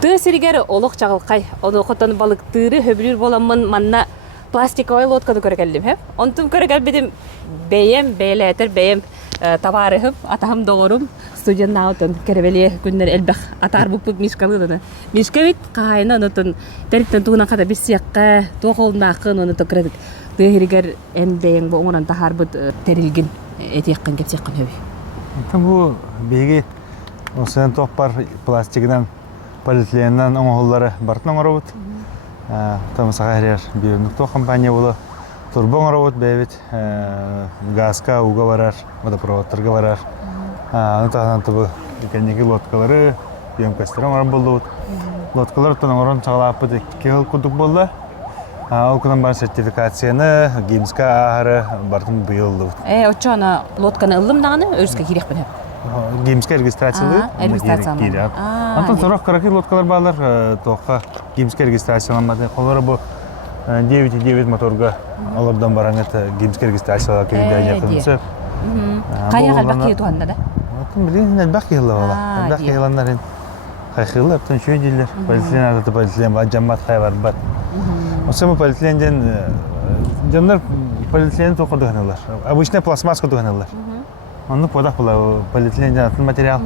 Ты сиригер олох чагылкай, оны хотон балыктыры хөбүрүр боламын манна пластиковый лодканы көргәлдим, хә? Онтун көргәл бидим бәем, бәйләтер, бәем товарыһым, атахым доғырым, студентна отын керевеле күннер элбәх атар буп мишкалыны. Мишкавит кайна онтун тәрттен тугына када бис якка, тоголнакын оны токредик. Ты сиригер эндең бу оңран тахар бут терилген эти яккан кеп яккан хөбү. Там бу беги осан топпар пластигинен полиэтиленнен оңоллары бартын оңоробут. Там сахарер бирнукто компания боло. Турбон оңоробут бебит. Газка уга барар, водопроводтарга барар. Аны тагынан табы кенеги лодкалары, емкостер оңороб болдубут. Лодкалар оңорон чагалаппыт 2 жыл кудук болду. Ол күнөн бар сертификацияны Гимска ары бартын быйылдыбыт. Очона лодканы ылым даганы өрүскө кирек белем. Гимска регистрациялы. Регистрациялы. Антон сорок караки лодкалар балар тоққа Гимска регистрацияланмады. Колары бу 9.9 моторга алардан баран это Гимска регистрациялар кирде якынсы. Кая галбак кие туганда да? Билин элбак йылы бала. Элбак йыланнарын хайхылып тон шөй дилер. Полиэтилен аты полиэтилен бар жаммат хайвар бар. Осема полиэтиленден жандар полиэтилен тоқыдыганалар. Обычный пластмасска туганалар. Он подах была полиэтилен материал.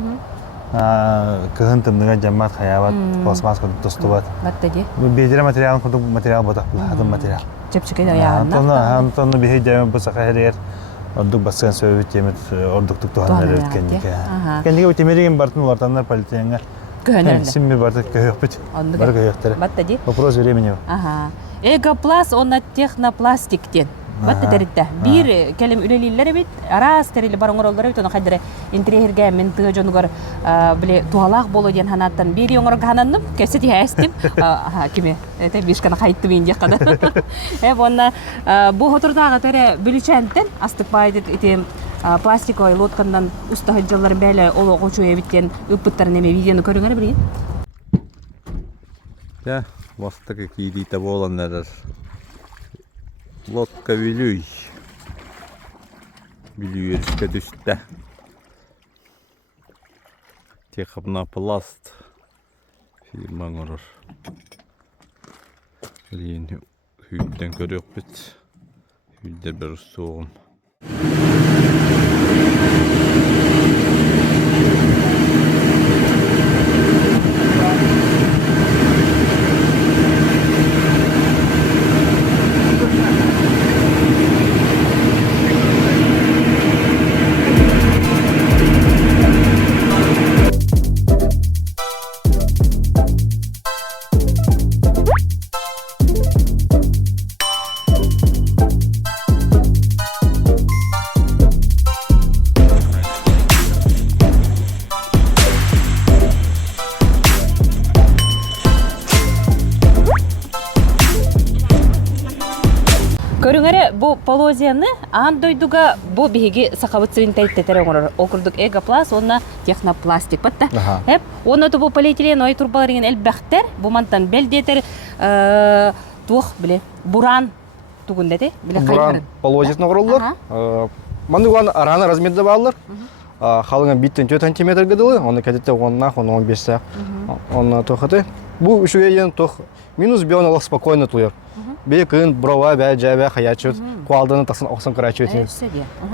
Кыгын тымныга жаммат хаябат, пластмасска достубат. Баттади. Бедере материалын курдук материал бодах була, адым материал. Чепчике ягына. Антонну бихи жайын бусака херер. Ордук басқан сөйбіт темет, ордуктук туғандар өткеннеке. Кеннеге өтемереген бартын олартандар полиэтиленге. Көхөнөрүндө. Симми барды көйөк бит. Бар көйөктері. Баттади. Вопрос времени. Эгопласт онна технопластиктен. Батта теритте. Бир келем үлелиллер бит, арас терили бароңоролдор бит, оны кайдыра интерьерге мен тыжонгор биле туалак болу ден ханаттан бир оңор хананным, кесет ястим. Киме? Это бишкана кайтты мен жаккада. Онна бу хотурдагы тере бүлүчөнтен астык байдык итем пластиковый лодкандан уста хыджалар бәле оло кочуя биттен ыппыттарын эме видеону көрүңөр билген. Ja, vasta какие волны. Лодка Вилюй. Вилюйерская düştü. Технопласт. Firman olur. Yeni hüyden görüyoruz bit. Hüyde bir soğum. Көрүңөрө бу полозияны андойдуга бу биги сахабыцын тайттетер оңор окурдук эгопласт онна технопластик батта. Хеп оны бу полиэтилен ой турбаларын элбахтер бу мантан белдетер тух биле буран тугундете биле буран полозияны ороллор. Мандуган араны размерде баллар. Халыңа биттен 4 см гыдылы, оны кадетте онна 15 сак. Оны тохаты. Бу үшөйен тох минус бионалык спокойно туер. Bir gün brova ve cebe hayatçı kualdığını tasın oksan kırayçı ötün.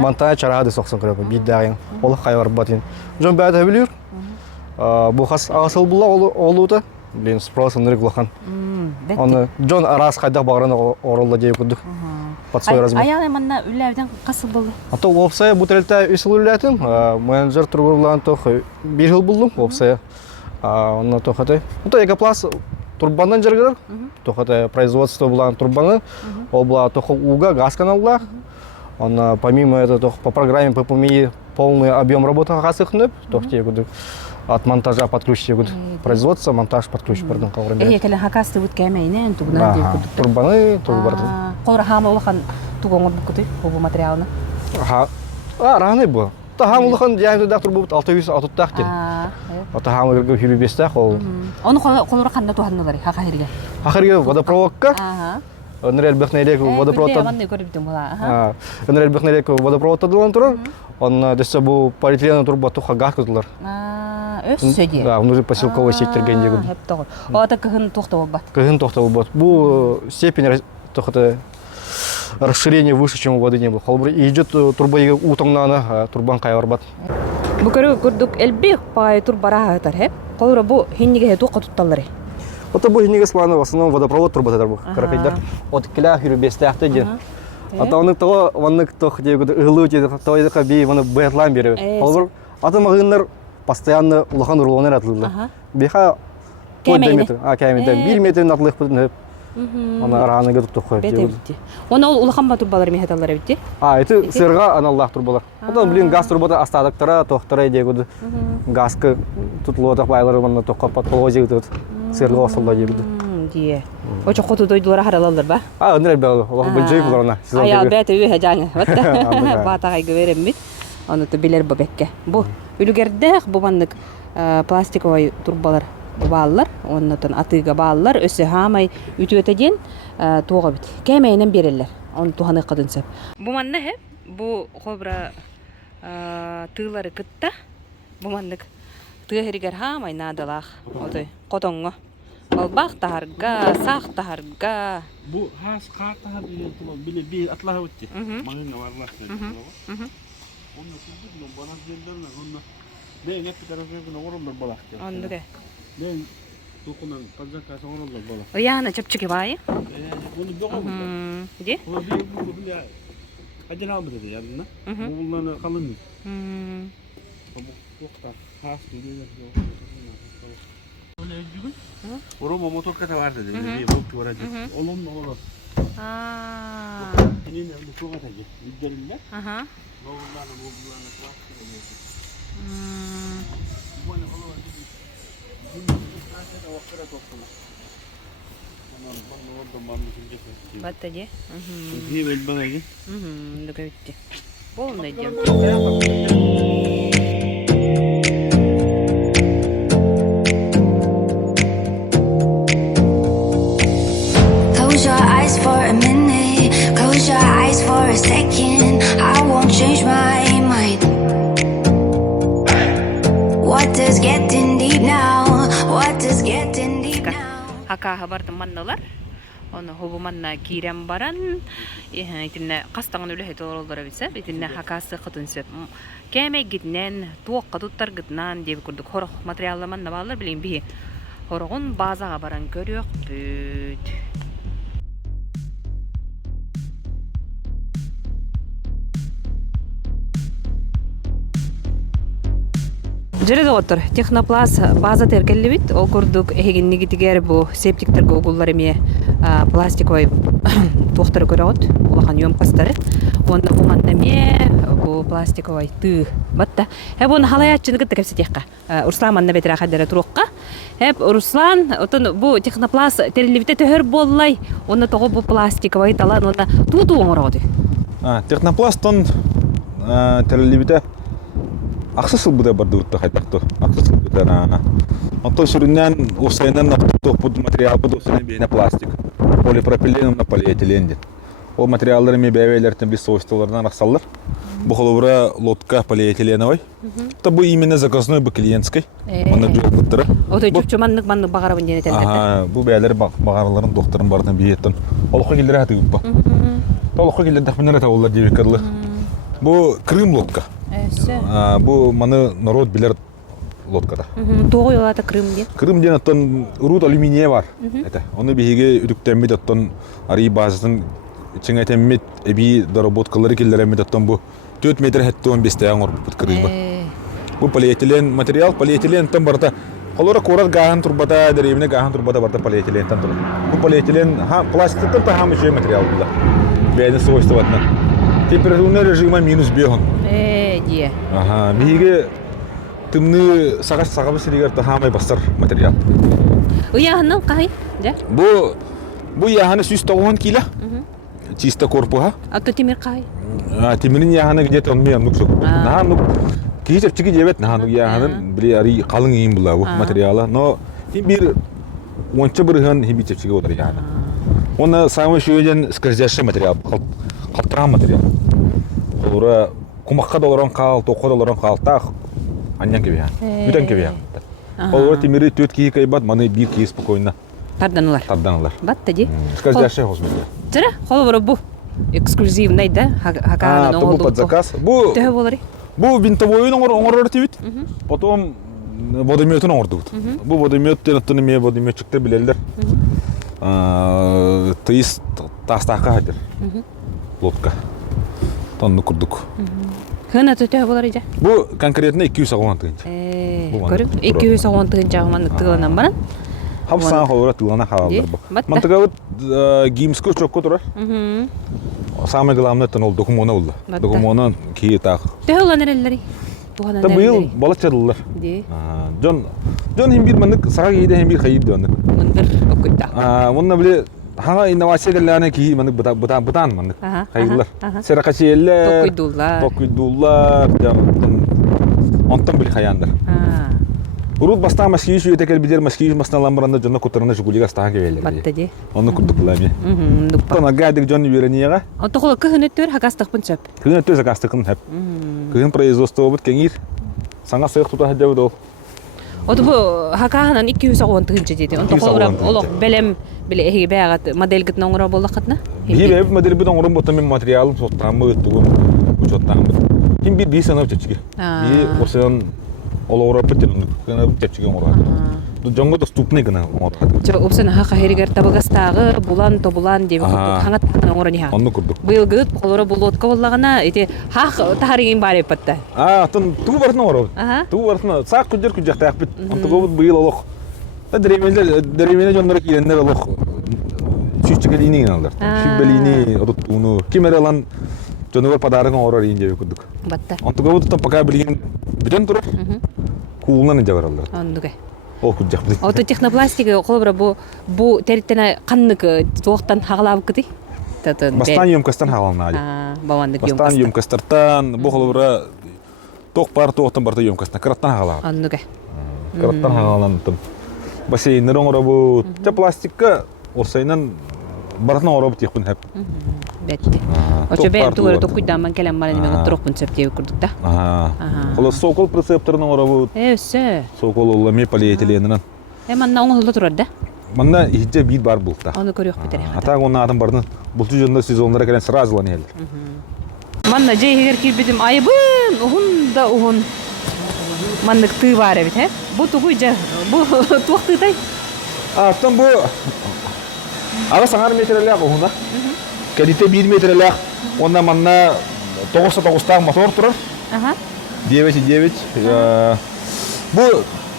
Mantaya çarağı soksan kırayım. Bir dağın. Olu hayvar batın. John Bad biliyor. Bu has asıl bulla oluda. Bilin sprosun nere gulakan. Onu John Aras kayda bağrına oralla diye kuduk. Patsoy razmı. Ayağın manna üllerden kasıl buldu. Hatta opsaya bu telte üsül ülletim. Menajer turgulan toh bir yıl buldum opsaya. Onu tohate. Hatta Эгопласт турбандан жергер, тохата производство была турбаны, ол была тохо уга, газ каналла. Он помимо этого по программе ППМИ полный объем работы гасыхнып, тохте гуд от монтажа подключить производство, монтаж подключить, пардон, как время. Эге келе хакасты бут кемейне, тугунан деп кудук. Турбаны, турбарды. Колор хамы улахан тугоңор букуты, бу материалны. Раны бу. Та хамулахан яйны дактор бут 600 атыттак. Ата хамы хүлүбестак ол. Оны колор кандай туганналар, хакайрга. Хакайрга водопроводка. Önrel bıknelek водопроводта. Önrel bıknelek водопроводта duran turur. Он десе bu полиэтилен турба туха газ кызлар. Өссө де. Да, он уже поселковый секторген деген. Хеп тоғыр. Ата кыһын тоқта болба. Кыгын тоқтау бот. Бу степень тохта расширение выше, чем у воды не было. Холбр идет труба и утоңнаны турбан кайвар бат. Бу көрө көрдүк элбек пай тур бараға тар хеп. Колора бу хинниге тоққа тутталлары. Это будет не сланы, в основном водопровод труба тар бу. Карапайдар. От килях юру бестахты ден. Ата оны того ваннык тох дегу ылы деді. Той дека би ваны бэтлан бере. Холбр ата магыннар постоянно улахан урланыр атлылы. Биха Кемейді. Кемейді. 1 метр атлық бүтін. Она рано готов тохой. Бете. Оны улахан батур балар мехеталлары битти. Это сырга аналлах турбалар. Потом, блин, газ турбада остатоктара, тохтара дегуды. Газка тут лотах байлары ванна тохқа подполози тут. Сырга осылда дегуды. Дие. Очо хоту дойдулар харалалар ба? Өнер бәлі. Олар бүлжей бұларына. Аял бәті үйе жаңы. Батағай көверем бит. Оны то билер бәбекке. Бу үлгердәк бу баннык пластиковый турбалар баллар, оннотон атыга баллар, өсө хамай үтүөтеден туга бит. Кемейнен берелер. Он туханы кадынсап. Бу манна хеп, бу хобра тыылары кытта. Бу маннык тыгыргер хамай надалах. Отой котоңго. Албах тахарга, сах тахарга. Бу хас картаһар биле би атлаһа үтти. Маңына барлах. Онны күздүк, но банас жердерне, онны бе непти тарафына орундар балак. Ондуге. Мен токунан казака соңоролдор балак. Ояна чөпчүгү бай. Оны бөгөм. Ди? Оны биле ажын албыды ядына. Булланы калын. Окта хас биле. Оны жүгүн. Оромо моторка да бар деди. Би бок барады. Олом оло. Энен алды тога таги. Биддериле. Булланы класс. Буны оло. Баттади. Гибел багаги. Догавитти. Полный дем. Close your eyes for a minute. Close your eyes for a second. I won't change my mind. What does getting deep now? What does getting deep now? Хака хабарды манналар. Оны хобу манна кирем баран. Итинне кастаган үле хетолдора бисеп, итинне хакасы кытынсып. Кеме гитнен, туакка туттар гытнан деп күрдүк. Хорох материаллар манна балар билин би. Хорогун базага баран көрөк бүт. Жерде отыр. Технопласт база тергелли бит. Ол көрдүк эгинниги тигер бу септиктерге угуллар эме пластиковый тохтор көрөт. Улахан ёмкастары. Онда бу мандаме бу пластиковый ты. Батта. Бун халаяччыны кепсе техка. Руслан манна бетера хадера турукка. Руслан отон бу технопласт терилибите төхөр боллай. Онда того бу пластиковый талан онда туту оңороды. Технопластон терилибите аксысыл буда барды утта хайтакты. Аксысыл буда. Ото сүрүннән усайнан топуд материал буда усайнан бейне пластик. Полипропилен на полиэтилен. Ол материаллар эми бәйвелерден бис свойстволарынан аксаллар. Бу холобура лодка полиэтиленовый. Это бу именно заказной бу клиентской. Оны жол буттыры. Ото чөпчөманнык манны багарабын дене телбетте. Бу бәйлер багарларын докторын бардын биеттен. Олукка келдер атып ба. Олукка келдер дәхминер аталар директорлы. Бу Крым лодка. Бу маны народ билер лодкада. Тоғы елата Крым де? Крым ден аттан урут алюминия бар. Оны бейге үдіктәммет аттан ари базасын чыңайтәммет әбей доработкалары келдеремет аттан бу 4 метр хәтті 15 таян орбут бұд Крыма. Бу полиэтилен материал, полиэтилен тан барда. Холора корат гахан турбата, деревне гахан турбата барда полиэтилен тан турбата. Бу полиэтилен пластиктан та хамы жөй материал бұлда. Бәйдің свойства ватна. Температурный режима минус бехон. Дие. Бейге тымны сағабы сирегер тахамай бастар материал. Уяханнан қай? Бу яханы 190 кило. Чисто корпуха. А то темир қай? Темирин яханы где-то он мен нуксук. Нахан нук кейсеп чиги жебет нахан нук яханын били ари қалың ийин була бу материала. Но бир онча бирхан хибичеп чиги отыр яханы. Оны самый шүйеден скользящий материал. Қалтыран материал. Олара кумаққа доларан қал, тоққа доларан қалтақ. Аньян кебе. Бүтән кебе. Ол тимири 4 кии кайбат, маны 1 кии спокойно Тарданылар. тарданалар. Батта ди. Сказяше хозмет. Жара, холборо бу эксклюзивный да, хакаанын А, то оңолду. под заказ. Бу Төһө болори. бу винтовой оңорор тибит. Потом водометын оңордубут. Бу водомет тенеттен ме водометчиктер билелдер. Тыйс тастака хадер. Лодка. Тонну курдук. Хына төһө болори жа. Бу конкретно 200 агон тыгынча. Көрүп 200 сагон тыгынча маны тыгыланан баран. Хапсан ховра тылана хавалдар бу. Батта. Мантага вот гимско чокко турар. Самое главное это ол докумона улла. Батта. Докумона ки так. Төһө улан эреллери. Туган Та быйыл балачадылар. Ди. Жон химбир мандык сага кийде химбир хайып дөндөк. Мындыр окуйта. Мунна биле хага инновация келләне ки мандык бутан мандык. Ага, Хайылар. ага. Серакачелле. Токуйдуллар. Токуйдуллар. Онтон биле хаяндар. Урут бастан маскииш үтекел бидер маскииш масналан баранда жонна кутарына жигулига стаан кебелер. Батта ди. Онны курдуклами. Дуппа. Тона гадик жонны беренига. Отохол кыһынөттөр хакастыкпын сөп. Кыгын төз акастыкын хеп. Кыгын производство бут кеңир. Саңа сыйык тута хажабы ол. Ото бу хакаанан 200 сагон тыгынча диди. Отохол олох белем биле эги бягат модель гытна оңора боллакатна. Бие модель бут оңрон ботан мен материал соттамы тугум учоттан. Ким бир бисен өччүгө. Би осен олора петен кына өччүгө оңора. Ду жонго доступный гына оңотат. Жо опсен хака херигер табагастагы булан тобулан деп хаңат оңора ниха. Онну курдук. Быйыл гыт колора булотка боллагана эти хак тарыгын бар эпатта. Тун туу бартын оңора. Туу бартын сак күдер күжактак бит. Онтуго бут быйыл олох. Деремене жондор кирендер олох. Чүчүгелини алдар. Шүбелини отуну кимералан жонор подарыгын оңора инде күдүк. Батта. Онтуго бут пока билген бүтөн туруп. Куулнан жабаралдар. Ондуга. Ол күжак бит. Ото технопластика колбра бу териттен каннык токтан хагалабы кыты. Бастан емкастан хагална али. Бавандык Бастан емкастартан бу колбра ток пар токтан барта емкастан краттан хагала. Ондуга. Краттан хагалан тым. Бассейнер оңора бу те пластикка осайнан бартна оңора бут якын хеп. Бетти. Очо бен тугары токуйдан келем малын мен турукпун сөп деп курдук да. Ола сокол прецепторун оңора бу. Өсө. Сокол улла ме полиэтиленинен. Манна оңолду турар да. Манна ижде бит бар булта. Аны көрөк битер. Атак онна адам бардын булту жөндөй сезонлара келен сразу лан ел. Манна жейгер кирбидим айбын ухунда ухун. Мандык ты бар бит, he? Бу тугуй жа. Бу туктытай. Там бу ара саңар метрлек ухуна. Кадите 1 метрлек. Онна манна 9 мотор турар. 9,9. Бу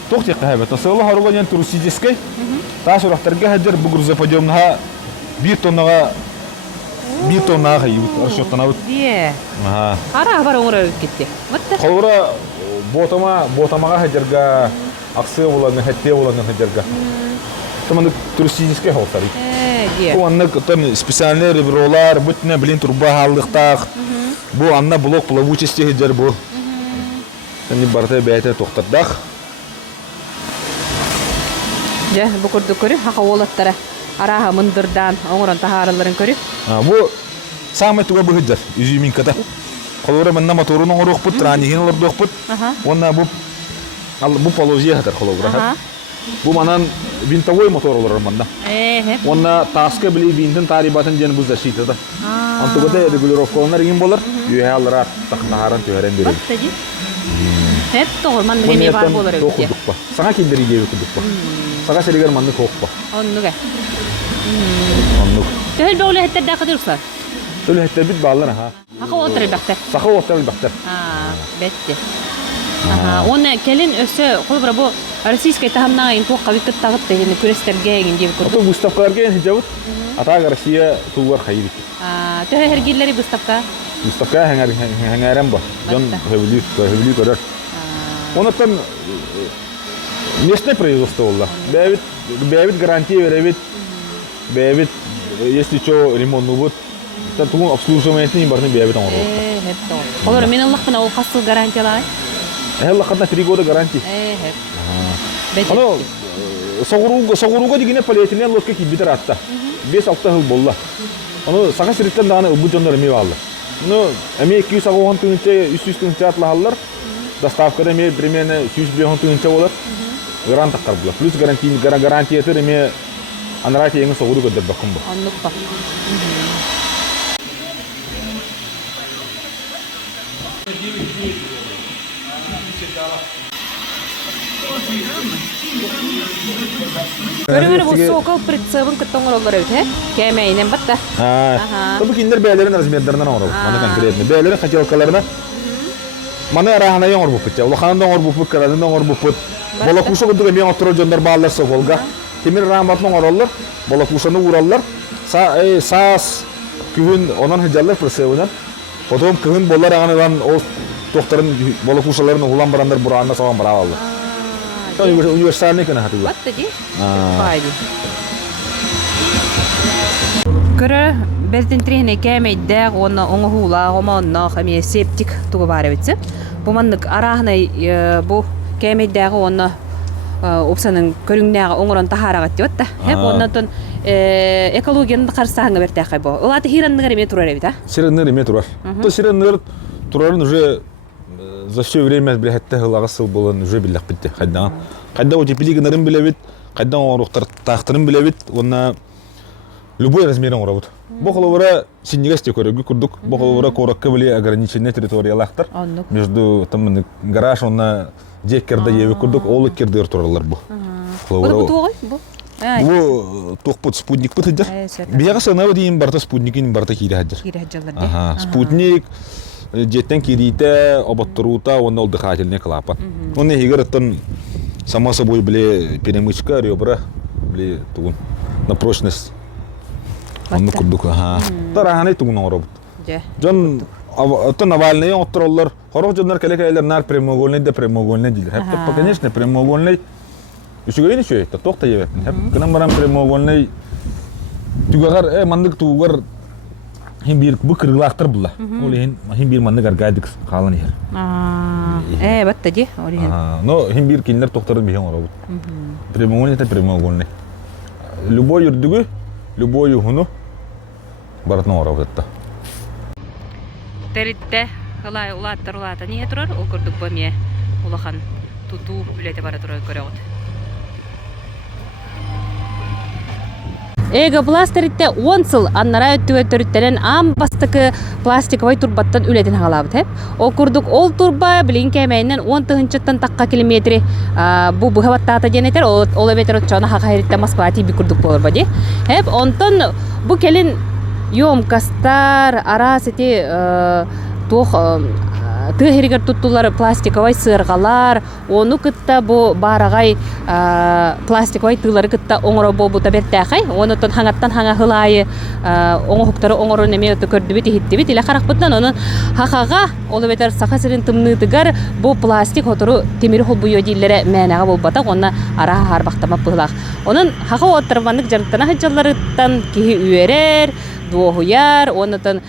тохтик хабет. Тасылы харган туристический. Та сурахтарга хаджар бу грузоподъемная 1 тоннага хайып расчёттанабыт. Ди. Ара бар оңра кетти. Батта. Холора ботамага хаджарга акция буланы хатте буланы хаджарга. Таманы туристический холсары. Ди. Бу анна тан специальный ребролар, бутна блин турба халдыктак. Бу анна блок плавучести хаджар бу. Тани барта бәйте токтардак. Жа бу көрдүк көрү хака олаттара. Араха мындырдан оңрон тахараларын көрү. Бу самый туга бу хаджар. Изюминката. Холора манна моторун оңрок пут, транихин олордок пут. Онна бу положие хатар холора. Бу манан винтовой мотор олор манна. Онна таска били винтин тарибатын жен бу защита да. Антугата регулировкалар ин болар. Юхалара тахтаран төһәрен берер. Баттади. Хет тогор ман неме бар болор эбит. Сага киндери жебе кудукпа. Сага серигер манны kokpa. Оннуга. Оннуг. Төл бөлө хеттер да кадырсар. Төл хеттер бит баллар ха. Хака отыр бактар. Сага отыр бактар. Бетти. Оны келин өсө колбра бу российский тахамна ин тоққа бит тагыт деген күрестерге ген деп көрдүк. Ото Выставкаларга ген хижабыт. Атага Россия тугар хайып. Тө хергиллери выставка. Выставка хаңарам ба. Жон хөвлү көрөр. Онотон местное производство болла. Бэвит гарантия беребит. Бэвит если что ремонт будет, то тугун обслуживание не барны бэвит он. Хепто. Олар мен Аллахтан ол касыл гарантиялай. Аллахтан 3 года гарантия. Бет. Ано согуруга дигине полиэтилен лодка кибитер атта. 5-6 жыл болла. Аны сага сириттен даны бу жондор эме балды. Ну, эме 200 агон тынча 300 тынча атлаалар. доставкада ме примерно 100 миллион тыгынча болот. Грант таккар була. Плюс гарантия тер ме анрати эң согуду көдөр бакым бу. Оннукка. Көрүмөр бу сокол прицебин кыттоңор өт, кемейнен батта. Табы киндер бәйләрен размердарынан орып. Мана конкретно бәйләрен хотелкаларына. Мана рахана яңор бу питә. Улахандан яңор бу пут, карадан яңор бу пут. Бола куша гыдыга мен отыр жондар баалар соколга. Темир рамбатның ораллар, бола кушаны ураллар. Сас күн онан хыжаллар прицебинен. Потом күн болар агандан ол тоқтарын бола кушаларын улан барандар буранна саган бара алды. Универсальный кана хатыла. Батты ди. Пайди. Көрө бездин трехне кемейдә, оны оңгула, омонна хаме септик тугы бар битсе. Бу маннык арахны бу кемейдәге оны опсанын көрүңнәге оңорон тахарагат дип атта. Хеп оннан экологияны карсаңга бертәкай бу. Улаты хиранныгы эме турар бит, а? Сиреннер эме турар. То сиреннер турарын уже за все время блядь гылагысыл болон уже биллак битте. Кайда утепилигенерин билебит, кайда оруктар тахтырын билебит, онна любой размерин орабыт. Бу холовара синнигасте көрөгү курдук. Бу холовара коракка биле ограниченный территориялактар. Между там гараж онна жеккерде ебе курдук, олык кердер туралар бу. Бу тугай бу. Бу тохпут спутник бутыдыр. Бияга санабы дейин барта спутникин барта кирэхадыр. Ага, спутник жеттен кирите, оботторута, онна отдыхательный клапан. Он играет само собой, бли, перемычка, ребра, бли, тугун, на прочность. Он на курдук, ага. Тараханы тугун робот. Джон, то Навальный, он троллер, хороший джоннар калекайлер нар прямоугольный, да прямоугольный дилер. Это, конечно, прямоугольный. Еще говори ничего, это тохта евет. К нам барам прямоугольный. Тугар, мандык тугар. Химбир бу кыргылактыр була. Ол химбир мандык аргадик калын ер. Батта ди, орин. Но химбир кинлер токторун беген орабыт. Прямоугольный это прямоугольный. Любой юрдугу, любой хуну баратын орабыт та. Теритте халай улаттар не турар, ол көрдүк баме улахан туту билете бара турар көрөгөт. Эго пластыритте 10 сыл аннара өттүгөттөрүттен амбастыкы пластиковый турбаттан үлетин хагалабыт. Ол курдук ол турба билин кемейинен 10 тыгынчыттан такка километри бу бухаваттата денетер ол эбетер чона хакайритте Москва тиби курдук болор бади. Хеп онтон бу келин ёмкастар арасыти тох тыгыргар туттулар пластиковый сыргалар, ону кытта бу барагай пластиковый тылары кытта оңоро болбу табертахай, онутон хаңаттан хаңа хылайы оңохуктары оңоро неме өтө көрдүбүт хиттибит иле каракпыттан онун хакага ол бетер сахасырын тымнытыгар бу пластик отуру темир холбуйо диллере мәнага болбата, онна ара харбактама пылак. Онун хака оттырбандык жарыктана хыжалларыттан кихи үйерер дуохуяр, онутон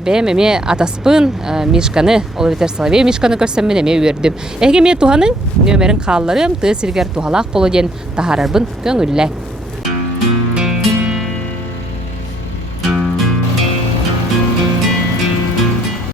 бемеме атаспын мишканы, ол бетер Соловей мишканы көрсөммүн эме үйөрдүм. Эге мен туханын нөмерин каалларым, тыы сиргер тухалак болу ден тахарарбын көңүлле.